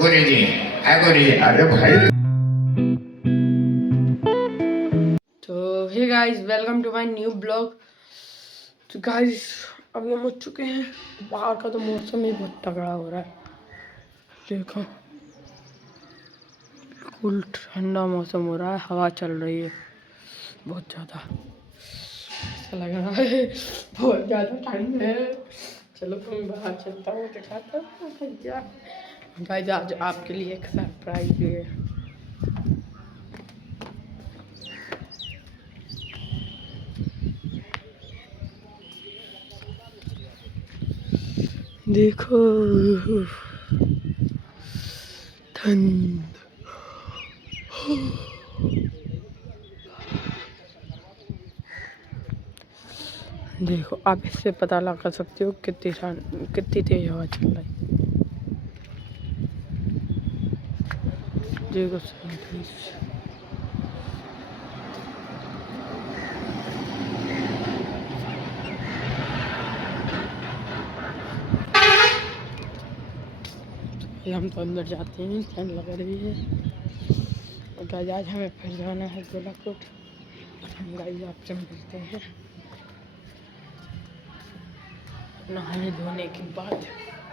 गुरुजी गुरुजी अरे भाई। तो hey guys welcome to my new blog. तो गाइस अभी हम उठ चुके हैं। बाहर का तो मौसम ही बहुत तगड़ा हो रहा है, देखो बिल्कुल ठंडा मौसम हो रहा है, हवा चल रही है बहुत ज़्यादा। ऐसा लग रहा है बहुत ज़्यादा टाइम है। चलो तुम बाहर चलता हूँ, दिखाता हूँ गाइस। आज आपके लिए एक सरप्राइज भी है। देखो ठंड, देखो आप इससे पता लगा सकते हो कितनी तेज हवा चल रही है। देखो हम तो अंदर जाते हैं, ठंड लग रही है। और गाइस आज हमें फिर जाना है गोलाकोट। हम गाइस आपसे मिलते हैं नहाने धोने के बाद,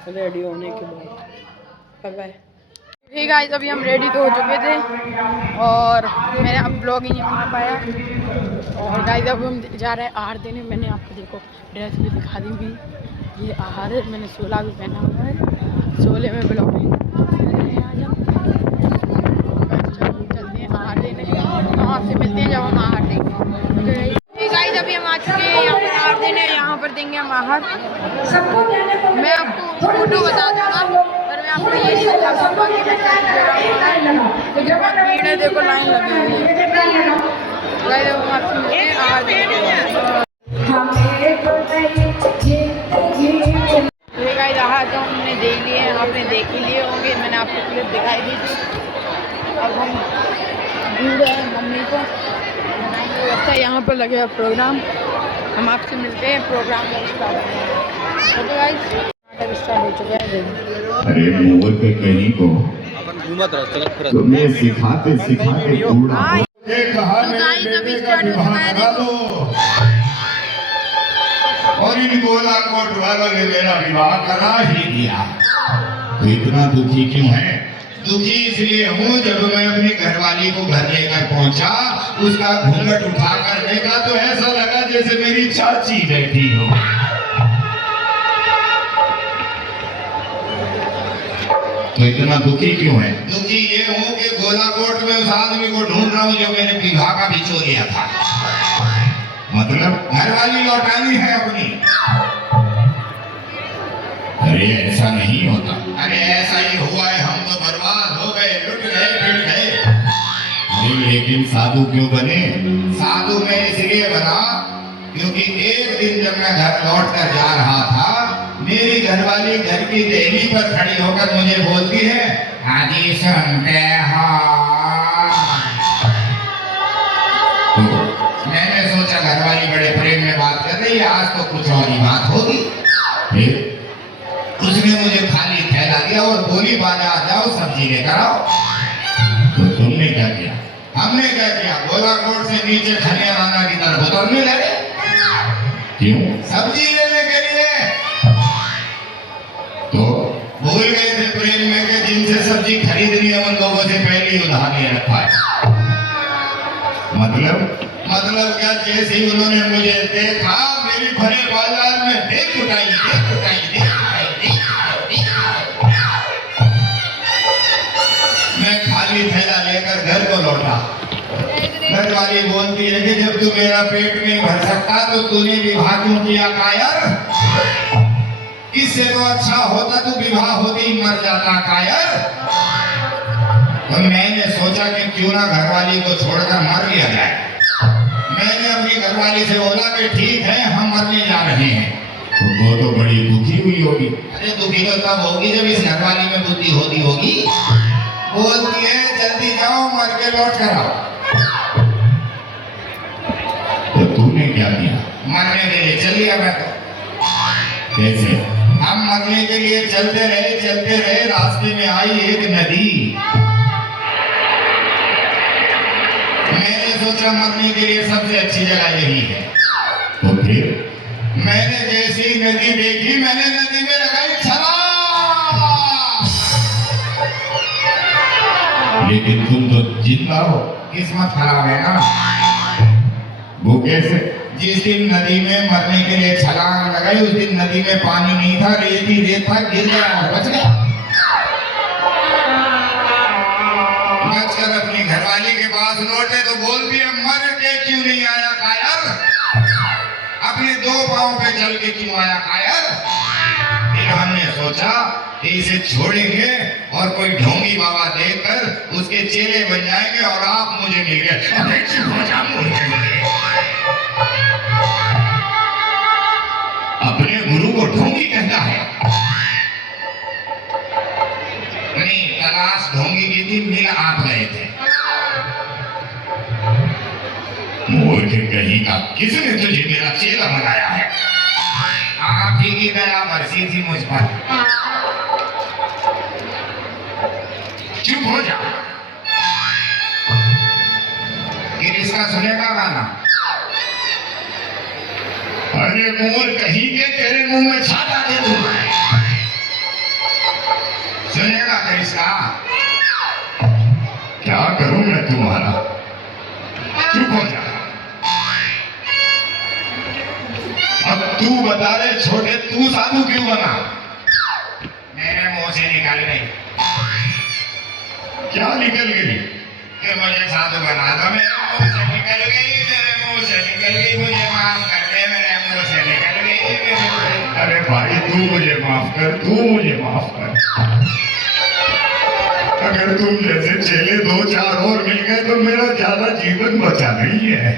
रेडी होने के बाद। Bye bye. ठीक गाइस अभी हम रेडी तो हो चुके थे और मैंने अब ब्लॉग ही नहीं बना पाया। और गाइस अब हम जा रहे हैं आहार देने। मैंने आपको देखो ड्रेस भी दिखा दी भी, ये आहार है। मैंने शोला भी पहना हुआ है, शोले में ब्लॉगिंग कर रहे हैं आज हम। चलते हैं आहार देने, तो आपसे मिलते हैं जब हम आहार देंगे। ठीक गाइस अभी हम आ चुके हैं यहाँ पर आहार देने। यहाँ पर देंगे हम आहार। मैं आपको फोटो बता दूँगा, पर मैं आपको ये नहीं बता पाऊँगा कि मैं कैसे दे रहा हूँ, क्योंकि बहुत भीड़ है। देखो लाइन लगी हुई है। गाइस अब हम आपसे मिलते हैं आहार देने। ये गाइस आहार तो हमने देख लिए हैं, आपने देख ही लिए होंगे, मैंने आपको क्लिप दिखाई दी थी। अब हम ढूंढ रहे हैं मम्मी को, अच्छा यहाँ पर लगे हुआ प्रोग्राम। हम आपसे मिलते हैं प्रोग्राम का स्टार्ट हो गया। गाइस नाटक स्टार्ट हो चुका है। अरे मोर के कहीं को तुम्हें सिखाते सिखाते कहा मेरे बेटे का विवाह करा दो, और इन गोलाकोट वालों ने मेरा विवाह करा ही दिया। तो इतना दुखी क्यों है? दुखी इसलिए हूँ, जब मैं अपनी घरवाली को घर लेकर पहुंचा, उसका घूंघट उठाकर देखा तो ऐसा लगा जैसे मेरी चाची बैठी हो। तो इतना दुखी क्यों है? दुखी ये हूँ कि गोलाकोट में उस आदमी को ढूंढ रहा हूँ जो मेरे विवाह का बिचौलिया था। मतलब घरवाली लौटानी है अपनी। अरे ऐसा नहीं होता। अरे ऐसा ही हुआ है, हम तो बर्बाद हो गए, लुट गए, पिट गए। अरे लेकिन साधु क्यों बने? साधु मैं इसलिए बना क्योंकि एक दिन जब मैं घर लौट कर जा रहा था, मेरी घरवाली घर की देहली पर खड़ी होकर मुझे बोलती है, हाजी सुनते हो? तो मैंने सोचा घरवाली बड़े प्रेम में बात कर रही है, आज तो कुछ और ही बात होगी। फिर उसने मुझे खाली थैला दिया और बोली, बाजार जाओ सब्जी लेकर आओ। तो तुमने क्या किया? हमने क्या किया? गोलाकोट से नीचे खलियाना की तरफ उतरने लगे। क्यों? सब्जी लेने के लिए। तो भूल गए थे प्रेम में कि जिनसे सब्जी खरीदनी है उन लोगों से पहले ही उधार ले रखा है। मतलब क्या? जैसे ही उन्होंने मुझे देखा, मेरी भरे बाजार में देख उठाई। मैं खाली थैला लेकर घर को लौटा। घर वाली बोलती है कि जब तू मेरा पेट नहीं भर सकता तो तूने विवाह क्यों किया कायर? इससे तो अच्छा होता तू विवाह होते ही मर जाता कायर। तो मैंने सोचा कि क्यों ना घरवाली को छोड़कर मर लिया जाए। मैंने अपनी घरवाली से बोला कि ठीक है, हम मरने जा रहे हैं। तो वो तो बड़ी दुखी हुई होगी। अरे दुखी तो तब होगी जब इस घरवाली में बुद्धि होती होगी। बोलती है जल्दी जाओ, मर के लौट कर आओ। तो तूने क्या किया? मरने के लिए चल लिया मैं तो। कैसे? हम मरने के लिए चलते रहे, रास्ते में आई एक नदी। मैंने सोचा मरने के लिए सबसे अच्छी जगह यही है। तो फिर मैंने जैसी नदी देखी, मैंने नदी में लगाई छलांग। लेकिन तुम तो जिंदा हो, किस्मत खराब है ना। वो कैसे? जिस दिन नदी में मरने के लिए छलांग लगाई, उस दिन नदी में पानी नहीं था, रेत ही रेत था, गिर गया और बच गया। बचकर अपनी घरवाली के पास लौटे तो बोलती है, मर के क्यों नहीं आया कायर? अपने दो पांव पे चल के क्यों आया कायर? फिर हमने सोचा कि इसे छोड़ेंगे और कोई ढोंगी बाबा देखकर उसके चेले बन जाएंगे और आप मुझे मिल गए। अबे चुप हो जा, मुझे मिल गए। अपने गुरु को ढोंगी कहता है? नहीं, तलाश ढोंगी की थी, मिल आप गए थे। मूर्ख कहीं का, किसने तुझे मेरा चेला बनाया है? आप ही की दया बरसी थी मुझ पर। चुप हो जा। फिर इसका सुनेगा गाना? अरे मोर कहीं के, तेरे मुंह में छाता दे दूंगा। सुनेगा फिर इसका? क्या करूं मैं तुम्हारा? चुप हो जा। अब तू बता दे छोटे, तू साधु क्यों बना? मेरे मुंह से निकल गई। क्या निकल गई? कि मुझे साधु बना दो। मेरे मुंह से निकल गई, मेरे मुंह से निकल गई, मुझे माफ कर दे, मेरे मुंह से निकल गई। अरे भाई तू मुझे माफ कर, तू मुझे माफ कर। अगर तुम जैसे चेले दो चार और मिल गए तो मेरा ज्यादा जीवन बचा नहीं है।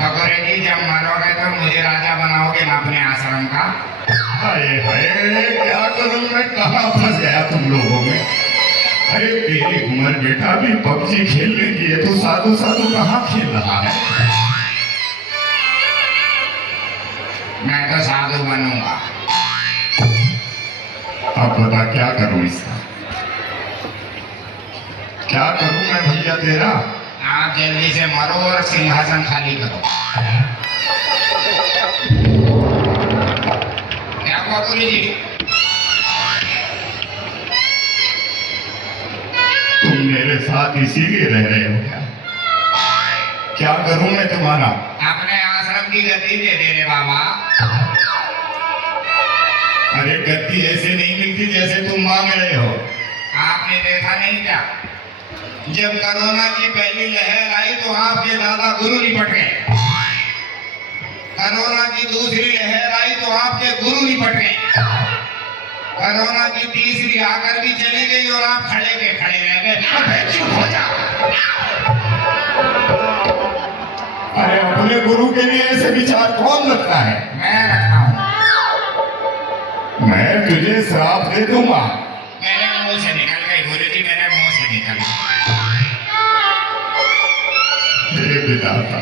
अगर जी जब मरोगे तो मुझे राजा बनाओगे ना अपने आश्रम का? हाय हाय, क्या करूं मैं, कहाँ फंस गया तुम लोगों में। अरे तेरी उम्र बेटा भी पबजी खेलने की है, तो साधु साधु कहाँ खेल रहा है? मैं तो साधु बनूंगा। अब बता क्या करूं इसका? क्या करूं मैं भैया तेरा? आप जल्दी से मरो और सिंहासन खाली करो। क्या हुआ गुरु जी? तुम मेरे साथ इसीलिए रह रहे हो क्या? क्या करूं मैं तुम्हारा? अपने आश्रम की गद्दी दे दे रे बाबा। अरे गद्दी ऐसे नहीं मिलती जैसे तुम मांग रहे हो। आपने देखा नहीं क्या? जब कोरोना की पहली लहर आई तो आपके दादा गुरु निपट गए। कोरोना की दूसरी लहर आई तो आपके गुरु निपट गए। कोरोना की तीसरी आकर भी चली गई और आप खड़े के खड़े रह गए। अबे चुप हो जा। अरे अपने गुरु के लिए ऐसे विचार कौन रखता है? मैं रखता हूँ। मैं तुझे श्राप दे दूंगा। मेरे मुंह से निकल गई गुरु जी, मेरे मुंह से निकल गई। हे विधाता,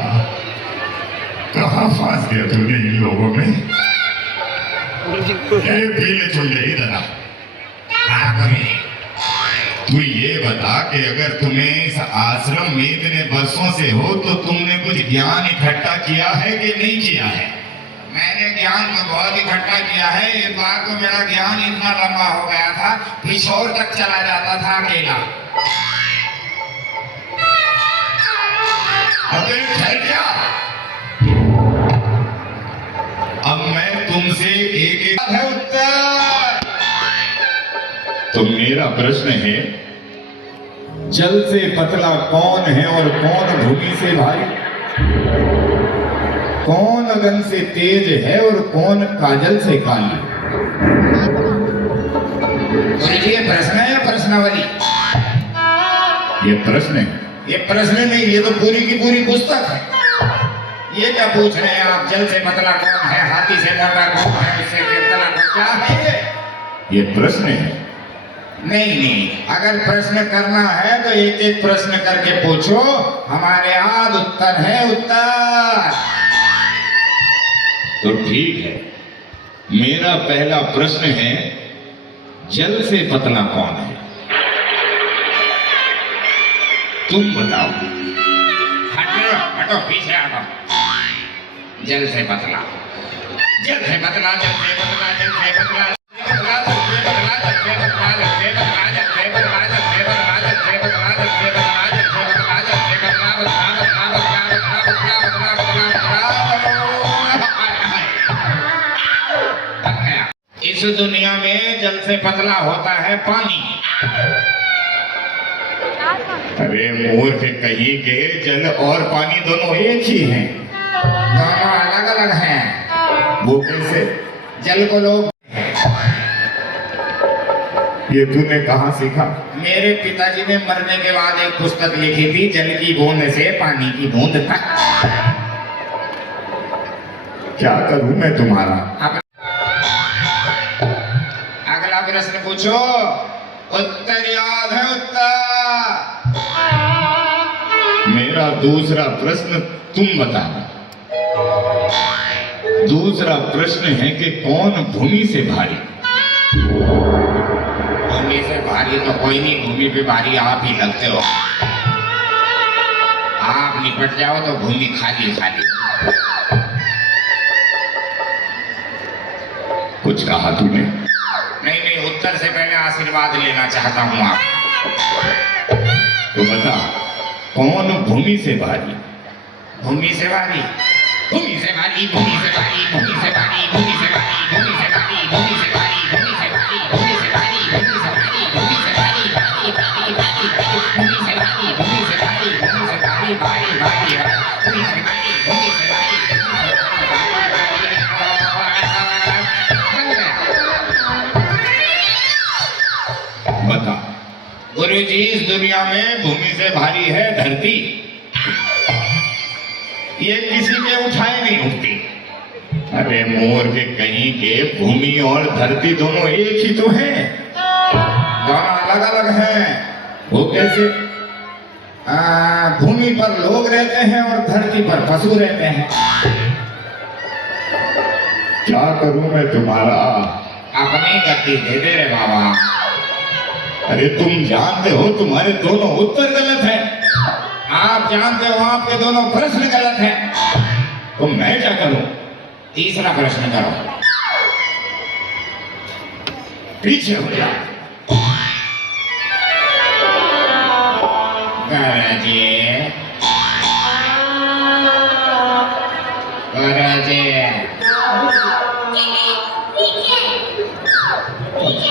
कहाँ फंस गया तूने इन लोगों में? पीले चुन इधर आ। तू ये बता कि अगर तुम्हें इस आश्रम में इतने वर्षों से हो तो तुमने कुछ ज्ञान इकट्ठा किया है कि नहीं किया है? मैंने ज्ञान तो बहुत इकट्ठा किया है। एक बार तो मेरा ज्ञान इतना लंबा हो गया था, पिछोर तक चला जाता था अकेला। अबे ठहर जा। अब मैं तुमसे एक है उत्तर। तो मेरा प्रश्न है, जल से पतला कौन है और कौन भूमि से भारी? कौन अगन से तेज है और कौन काजल से काली? ये प्रश्न है या प्रश्नावली? ये प्रश्न है। ये प्रश्न नहीं, ये तो पूरी की पूरी पुस्तक है। ये क्या पूछ रहे हैं आप? जल से पतला कौन है, हाथी से मोटा कौन है, इससे पतला कौन? क्या है ये प्रश्न है। नहीं, अगर प्रश्न करना है तो एक एक प्रश्न करके पूछो। हमारे यहाँ उत्तर है, उत्तर। तो ठीक है, मेरा पहला प्रश्न है, जल से पतला कौन है? तुम बताओ। हटो हटो, पीछे हटो। जल से पतला, जल से पतला, जल से पतला, जल से पतला, इस दुनिया में जल से पतला होता है पानी। अरे मूर्ख कहीं के, जल और पानी दोनों एक ही हैं, दोनों अलग अलग हैं। वो कैसे? जल को लोग, ये तूने कहाँ सीखा? मेरे पिताजी ने मरने के बाद एक पुस्तक लिखी थी, जल की बूंद से पानी की बूंद तक। क्या करूं मैं तुम्हारा? अगला प्रश्न पूछो, उत्तर याद है? उत्तर। मेरा दूसरा प्रश्न तुम बताना। दूसरा प्रश्न है कि कौन भूमि से भारी? भूमि से भारी तो कोई नहीं, भूमि पे भारी आप ही लगते हो। आप निपट जाओ तो भूमि खाली खाली। कुछ कहा तूने? नहीं नहीं, उत्तर से पहले आशीर्वाद लेना चाहता हूं आप। तो बता, कौन भूमि से भारी? भूमि से भारी, भूमि से भारी, भूमि से भारी, भूमि से भारी, भूमि से भारी, भूमि से भारी, भूमि से भारी, भूमि से भारी, भूमि से भारी, भूमि से भारी, भूमि से भारी, भारी भारी भारी, भूमि से भारी, भूमि से भारी, भूमि से भारी, भारी भारी, भूमि से भारी, भूमि से भारी। बता गुरुजी, इस दुनिया में भूमि से भारी है धरती। ये किसी के उठाए नहीं उठती। अरे मोर के कहीं के, भूमि और धरती दोनों एक ही तो हैं, दोनों अलग अलग हैं। वो कैसे? भूमि पर लोग रहते हैं और धरती पर पशु रहते हैं। क्या करूं मैं तुम्हारा? अपनी गति दे दे रे बाबा। अरे तुम जानते हो तुम्हारे दोनों उत्तर गलत हैं। आप जानते हो आपके दोनों प्रश्न गलत हैं। तो मैं क्या करूं? तीसरा प्रश्न करो। पीछे हो जा।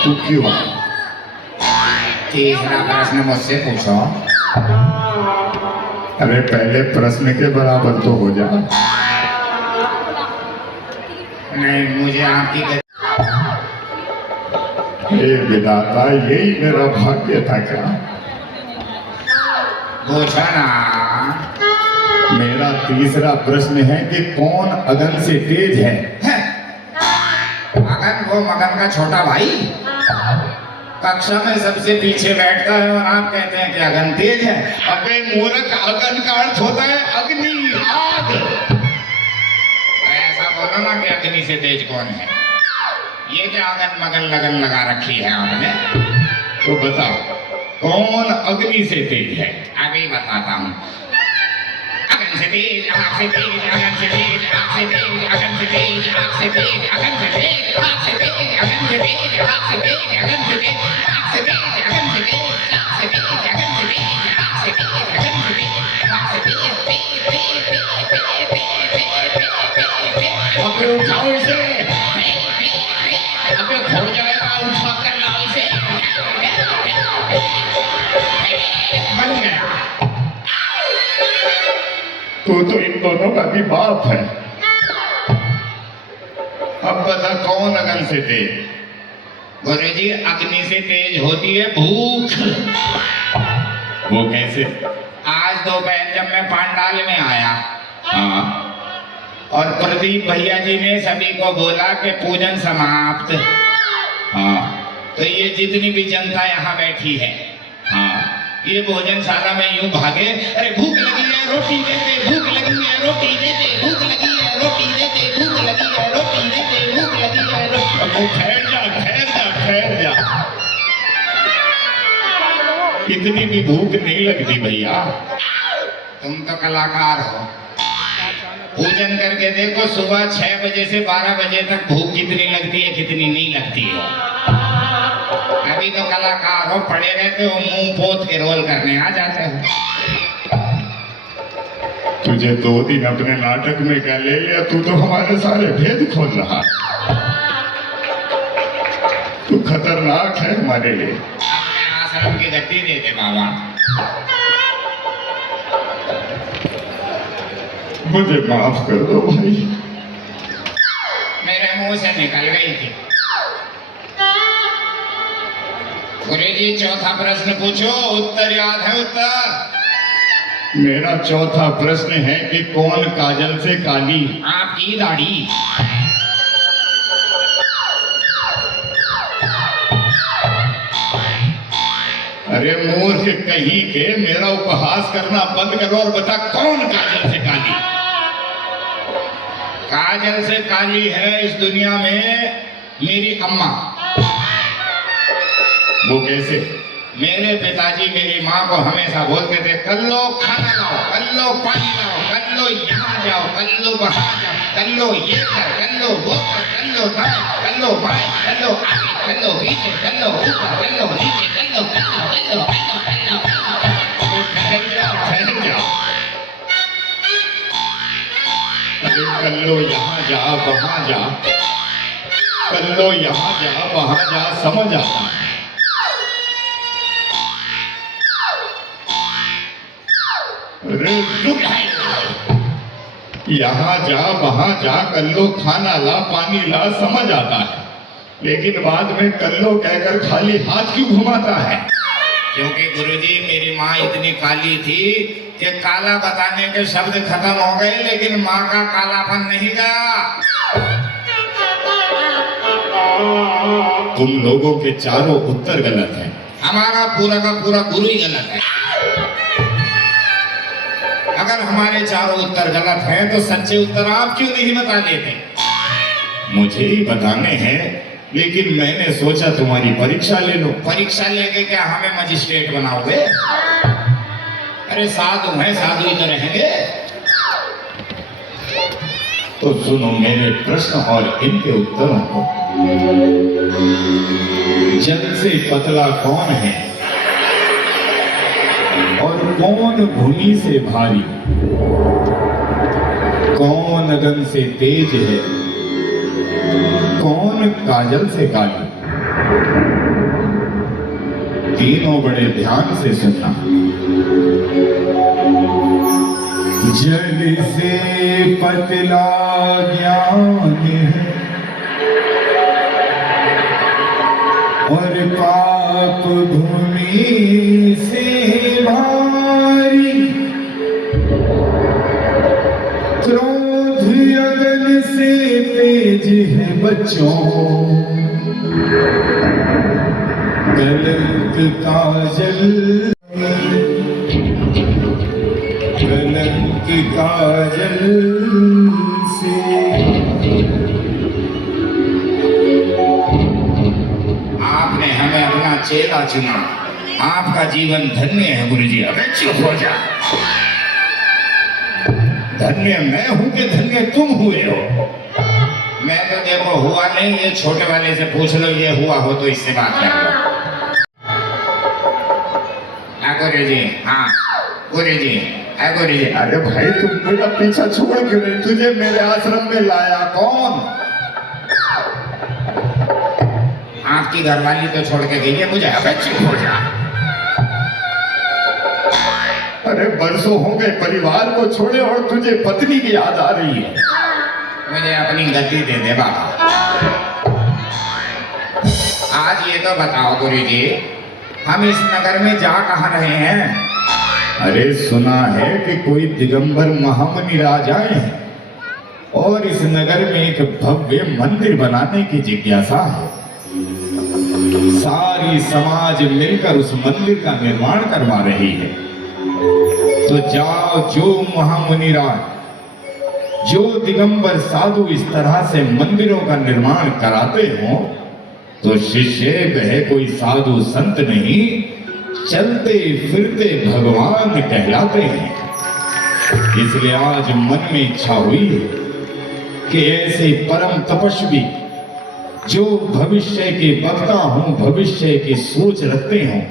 तू क्यों? तीसरा प्रश्न मुझसे पूछो। अरे पहले प्रश्न के बराबर तो हो जा। नहीं, मुझे आपकी विधाता, यही मेरा भाग्य था क्या? पूछा ना। मेरा तीसरा प्रश्न है कि कौन अगन से तेज है? अगन वो मगन का छोटा भाई, कक्षा में सबसे पीछे बैठता है और आप कहते हैं कि अगन तेज है। अबे मूर्ख, अगन का अर्थ होता है अग्नि, आग। ऐसा बोलो ना कि अग्नि से तेज कौन है। ये क्या अगन मगन लगन लगा रखी है आपने? तो बताओ कौन अग्नि से तेज है? अभी बताता हूँ। अगन से तेज, आग से तेज, अगन से तेज, आग से तेज, अगन से तेज, आग से तेज, अगन से तेज, आग से तेज, अगन से तेज, आग से तेज, अगन से तेज, आग से तेज, अगन से तेज, आग से तेज, अगन से तेज, आग से तेज, अगन से तेज, आग से तेज, अबे उठाओ इसे, अबे खो जाएगा, उठा कर लाओ इसे। बन गया। तो इन दोनों का भी बाप है। अब बता कौन अगन से तेज? गुरुजी, अग्नि से तेज होती है भूख। वो कैसे? आज दोपहर जब मैं पांडाल में आया, हाँ, और प्रदीप भैया जी ने सभी को बोला कि पूजन समाप्त, हाँ, तो ये जितनी भी जनता यहाँ बैठी है, हाँ, ये भोजनशाला में यूं भागे, अरे भूख लगी है रोटी देते, भूख लगी है रोटी देते, भूख लगी है रोटी देते, भूख लगी है रोटी देते, भूख लगी है ठहर जा ठहर जा ठहर जा। इतनी भी भूख नहीं लगती भैया। तुम तो कलाकार हो। पूजन करके देखो सुबह 6 बजे से 12 बजे तक भूख कितनी लगती है कितनी नहीं लगती है। अभी तो कलाकार हो, पड़े रहते हो, मुंह पोत के रोल करने आ जाते हो। तुझे 2 दिन अपने नाटक में क्या ले लिया, तू तो हमारे सारे भेद खोल रहा। तू खतरनाक है हमारे लिए। अपने आश्रम की गति दे दे बाबा। मुझे माफ कर दो भाई, मेरे मुंह से निकल गई थी। गुरुजी चौथा प्रश्न पूछो, उत्तर याद है? उत्तर मेरा चौथा प्रश्न है कि कौन काजल से काली? आपकी दाढ़ी। अरे मूर्ख कहीं के, मेरा उपहास करना बंद करो और बता कौन काजल से काली? काजल से काली है इस दुनिया में मेरी अम्मा। वो कैसे? मेरे पिताजी मेरी माँ को हमेशा बोलते थे, कल्लो खाना लाओ, कल्लो पानी लाओ, कल्लो यहाँ जाओ, कल्लो वहाँ जाओ, कल्लो ये कर, कल्लो वो कर, कल्लो दाएं, कल्लो बाएं, कल्लो आगे, कल्लो पीछे, कल्लो ऊपर, कल्लो नीचे, कल्लो कल्लो कल्लो कल्लो कल्लो। ठहर जाओ। अरे कल्लो यहाँ जा वहाँ जा, कल्लो यहाँ जा वहाँ जा, समझ आता है। यहाँ जा वहाँ जा, कल्लो खाना ला पानी ला, समझ आता है, लेकिन बाद में कल्लो कहकर खाली हाथ क्यों घुमाता है? क्योंकि गुरुजी मेरी माँ इतनी काली थी कि काला बताने के शब्द खत्म हो गए, लेकिन माँ का कालापन नहीं गया। तुम लोगों के चारों उत्तर गलत हैं। हमारा पूरा का पूरा गुरु ही गलत है। अगर हमारे चारों उत्तर गलत हैं तो सच्चे उत्तर आप क्यों नहीं बता देते? मुझे ही बताने हैं, लेकिन मैंने सोचा तुम्हारी परीक्षा ले लो। परीक्षा लेके क्या हमें मजिस्ट्रेट बनाओगे? अरे साधु हैं, साधु ही तो रहेंगे। तो सुनो मेरे प्रश्न और इनके उत्तरों को। जल से पतला कौन है और कौन भूमि से भारी? कौन अगन से तेज है, कौन काजल से काली? तीनों बड़े ध्यान से सुनना। जल से पतला ज्ञान है और पाप भूमि से भारी। क्रोध अगन से तेज है बच्चों, कलंक काजल, कलंक काजल से। आपने हमें अपना चेला चुना, आपका जीवन धन्य है गुरुजी। अबे चुप हो जा। धन्य मैं हूं कि धन्य तुम हुए हो? मैं तो देखो हुआ नहीं, ये छोटे वाले से पूछ लो, ये हुआ हो तो इससे बात कर लो। गुरुजी, हाँ गुरुजी, गुरुजी। अरे भाई तुम मेरा पीछा छोड़ क्यों नहीं? तुझे मेरे आश्रम में लाया कौन? आपकी घरवाली तो छोड़ के गई है मुझे। अबे चुप हो जा। अरे बरसों हो गए परिवार को छोड़े और तुझे पत्नी की याद आ रही है। मुझे अपनी गति दे दे बाबा। आज ये तो बताओ गुरुजी, हम इस नगर में जा कहाँ रहे हैं? अरे सुना है कि कोई दिगंबर महामुनि राज आए हैं और इस नगर में एक भव्य मंदिर बनाने की जिज्ञासा है। सारी समाज मिलकर उस मंदिर का निर्माण करवा रही है। तो जाओ जो महामुनि राज जो दिगंबर साधु इस तरह से मंदिरों का निर्माण कराते हो तो शिष्य वह कोई साधु संत नहीं, चलते फिरते भगवान कहलाते हैं। इसलिए आज मन में इच्छा हुई कि ऐसे परम तपस्वी जो भविष्य के वक्ता हों, भविष्य की सोच रखते हों,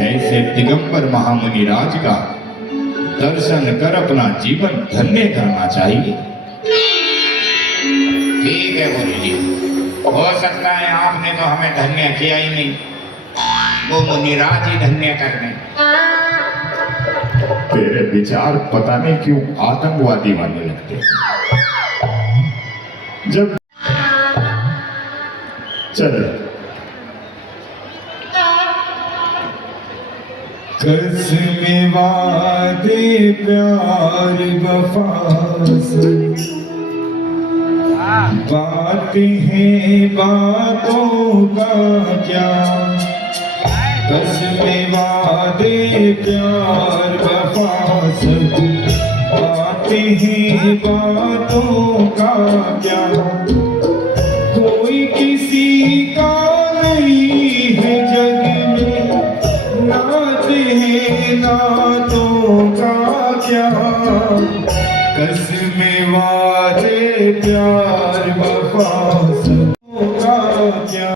ऐसे दिगंबर महामुनि राज का दर्शन कर अपना जीवन धन्य करना चाहिए। ठीक है गुरु जी, हो सकता है आपने तो हमें धन्य किया ही नहीं, वो मुनिराज ही धन्य करने। तेरे विचार पता नहीं क्यों आतंकवादी वाले लगते हैं। जब चल कसमे वादे प्यार वफा से बातें हैं बातों का क्या, कसमे वादे प्यार वफा से बातें हैं बातों का क्या, कोई किसी का नहीं है जग में, नाते हैं नातों का क्या, कसमे वादे प्यार वफा का क्या।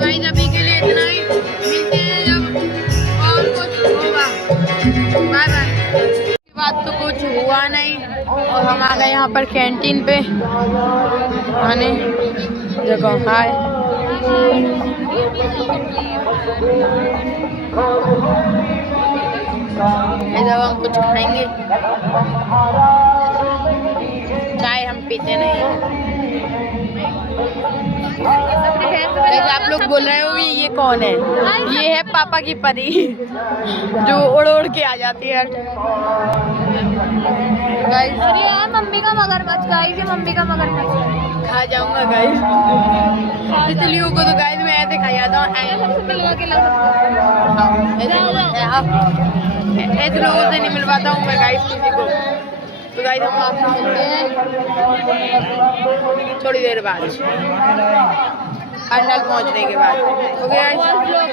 गाइस अभी के लिए इतना ही, मिलते हैं जब और कुछ होगा। Bye bye. इसके बाद तो कुछ हुआ नहीं और हम आ गए यहाँ पर कैंटीन पे खाने। देखो हाय, जब हम कुछ खाएंगे, चाय हम पीते नहीं हैं। गाइस आप लोग बोल रहे हो ये कौन है? ये है पापा की परी जो उड़ उड़ के आ जाती है। गाइस अरे यार मम्मी का मगरमच्छ, गाइस ये मम्मी का मगरमच्छ। खा जाऊंगा गाइस, इसलिए को तो गाइस मैं ऐसे खा जाता हूँ। ऐसे लोगों से नहीं मिलवाता हूँ मैं गाइस किसी को। तो गाइस हम आपसे मिलते हैं थोड़ी देर बाद, अंडल पहुंचने के बाद। ओके गाइस,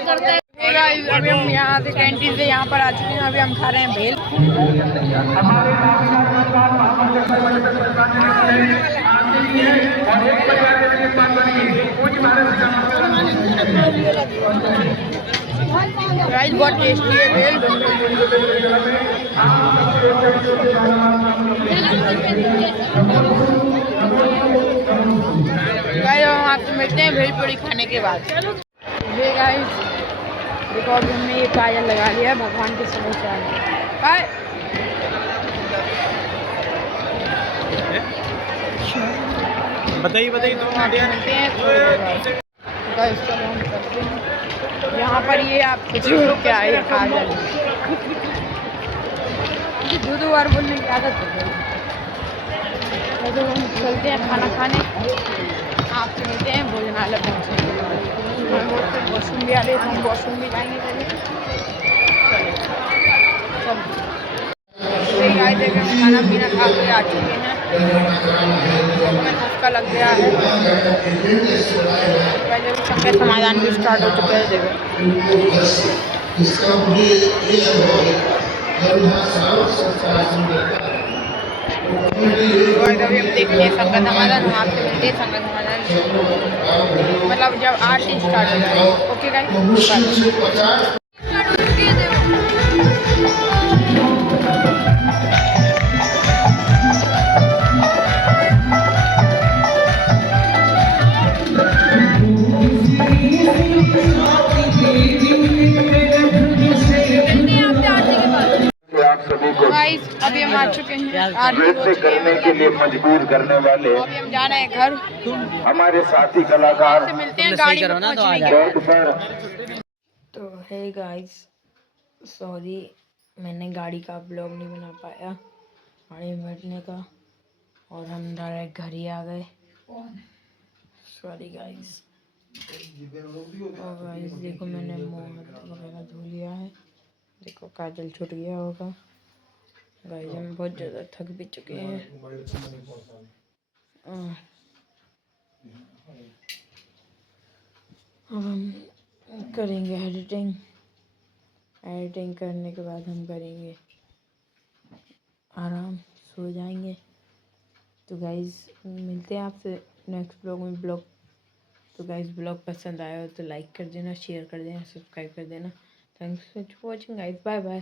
करते हैं गाइस। अभी हम यहाँ से कैंटीन से यहाँ पर आ चुके हैं। अभी हम खा रहे हैं भेल। गाइस बहुत टेस्टी है भेल। गाइस हम आपसे मिलते हैं भेल पूरी खाने के बाद। ये गाइस देखो अभी हमने ये काजल लगा लिया है, भगवान के समय से आए। बताइए बताइए तो मिलते हैं गाइस, चलो हम करते हैं। यहाँ पर ये आप कुछ क्या है, ये काजल दो दो बार बोलने की आदत हो गई। तो हम चलते हैं खाना खाने, आपसे मिलते हैं भोजनालय पहुँचने के बाद। वॉशरूम भी आ रहे, हम वॉशरूम भी जाएंगे सब। गाइस देखें हम खाना पीना खा के आ चुके हैं, हमें थका लग गया है। पहले भी सबके समाधान भी स्टार्ट हो चुके हैं। अभी हम देखते हैं संगत समाधान, हम आपसे मिलते हैं संगत समाधान मतलब जब आरती स्टार्ट हो जाए। ओके गाइस, गाइस अभी हम आ चुके हैं, नृत्य करने के लिए मजबूर करने वाले अभी हम जा रहे हैं घर। हमारे साथी कलाकार आपसे मिलते हैं गाड़ी में पहुंचने के बेड पर। तो है गाइस, सॉरी मैंने गाड़ी का ब्लॉग नहीं बना पाया गाड़ी में बैठने का, और हम डायरेक्ट घर ही आ गए। Sorry guys. और गाइस देखो मैंने मुंह हाथ वगैरह धो लिया है, देखो काजल छूट गया होगा। गाइस हम बहुत ज़्यादा थक भी चुके हैं। अब हम करेंगे एडिटिंग करने के बाद हम करेंगे आराम, सो जाएंगे। तो गाइस मिलते हैं आपसे नेक्स्ट ब्लॉग में। तो गाइस ब्लॉग पसंद आया हो तो लाइक कर देना, शेयर कर देना, सब्सक्राइब कर देना। Thanks for watching guys, bye bye.